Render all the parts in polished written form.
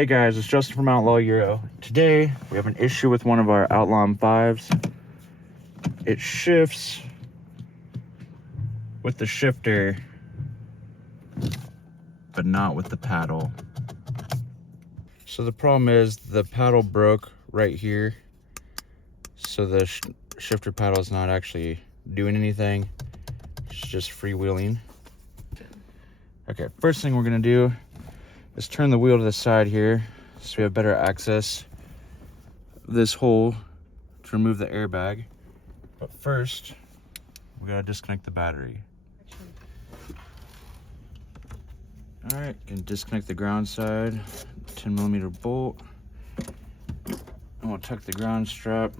Hey guys, it's Justin from Outlaw Euro. Today, we have an issue with one of our Outlaw M5s. It shifts with the shifter, but not with the paddle. So the problem is the paddle broke right here. So the shifter paddle is not actually doing anything. It's just freewheeling. Okay, first thing we're gonna do is turn the wheel to the side here so we have better access this hole to remove the airbag. But first, we gotta disconnect the battery. All right, can disconnect the ground side, 10mm bolt, and we'll tuck the ground strap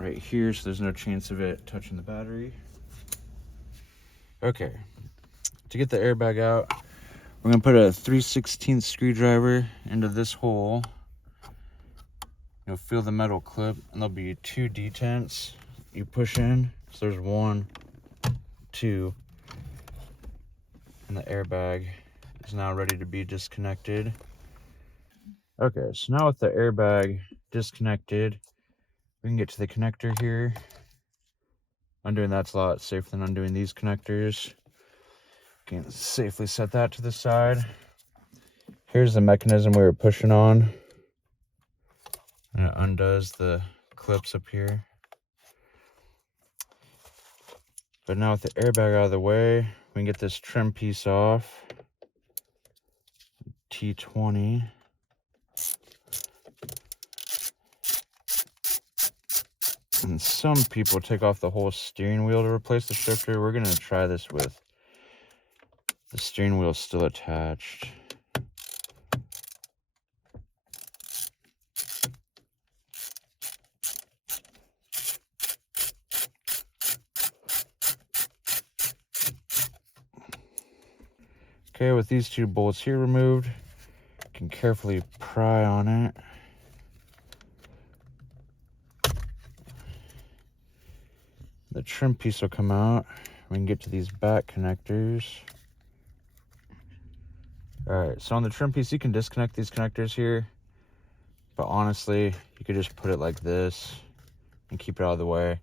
right here so there's no chance of it touching the battery. Okay, to get the airbag out, we're gonna put a 3/16 screwdriver into this hole. You'll feel the metal clip, and there'll be 2 detents you push in. So there's 1, 2, and the airbag is now ready to be disconnected. Okay, so now with the airbag disconnected, we can get to the connector here. Undoing that's a lot safer than undoing these connectors. Can safely set that to the side. Here's the mechanism we were pushing on, and it undoes the clips up here. But now with the airbag out of the way, we can get this trim piece off. T20. And some people take off the whole steering wheel to replace the shifter. We're gonna try this with the steering wheel still attached. Okay, with these 2 bolts here removed, you can carefully pry on it. The trim piece will come out. We can get to these back connectors. Alright, so on the trim piece, you can disconnect these connectors here. But honestly, you could just put it like this and keep it out of the way.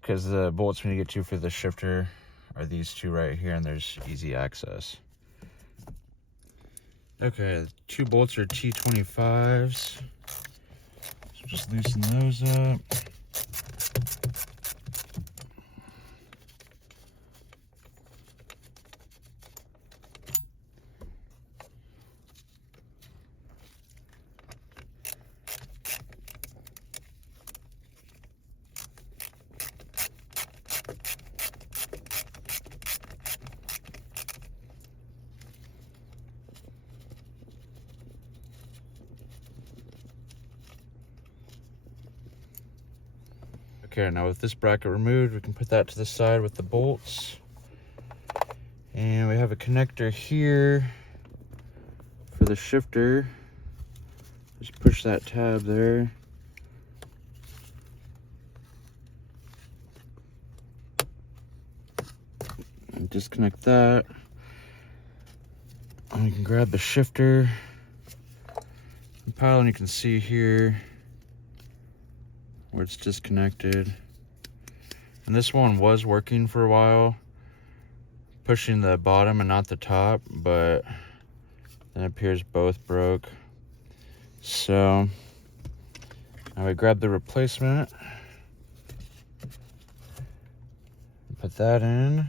Because the bolts we need to get to for the shifter are these 2 right here, and there's easy access. Okay, the 2 bolts are T25s. So just loosen those up. Okay, now with this bracket removed, we can put that to the side with the bolts. And we have a connector here for the shifter. Just push that tab there. And disconnect that. And we can grab the shifter and paddle, and you can see here where it's disconnected. And this one was working for a while, pushing the bottom and not the top, but then it appears both broke. So now we grab the replacement, put that in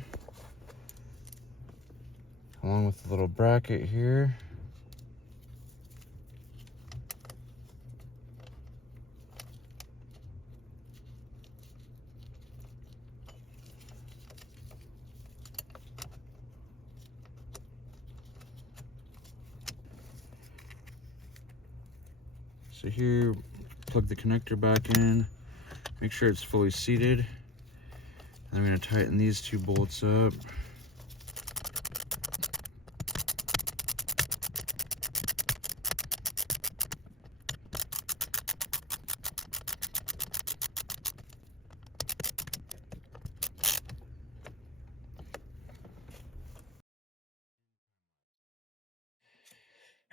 along with the little bracket here. So here, plug the connector back in, make sure it's fully seated. And I'm going to tighten these 2 bolts up.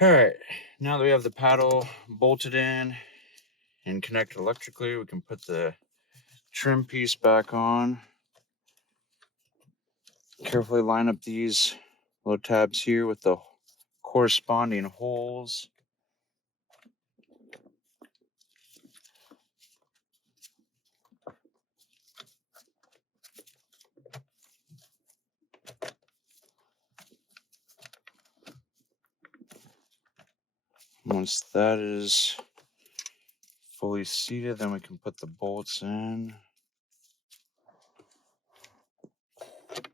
All right, now that we have the paddle bolted in and connected electrically, we can put the trim piece back on. Carefully line up these little tabs here with the corresponding holes. Once that is fully seated, then we can put the bolts in. Insert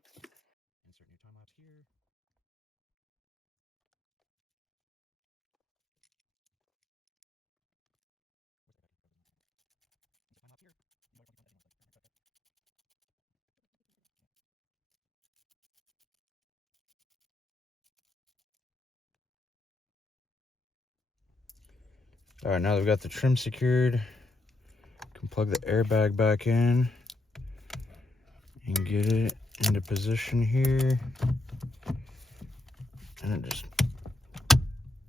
new time lapse here. All right, now that we've got the trim secured, we can plug the airbag back in and get it into position here. And it just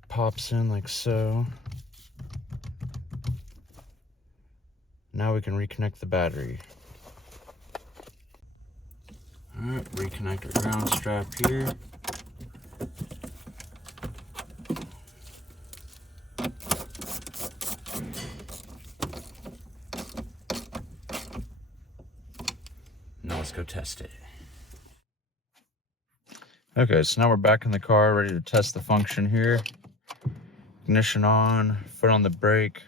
pops in like so. Now we can reconnect the battery. All right, reconnect our ground strap here. Now let's go test it. Okay, so now we're back in the car, ready to test the function here. Ignition on, foot on the brake.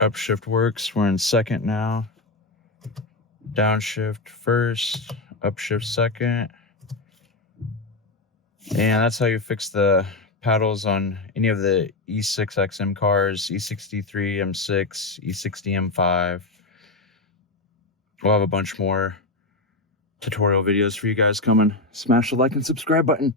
Upshift works, we're in second now. Downshift first, upshift second. And that's how you fix the paddles on any of the E6X M cars, E63 M6, E60 M5. We'll have a bunch more tutorial videos for you guys coming. Smash the like and subscribe button.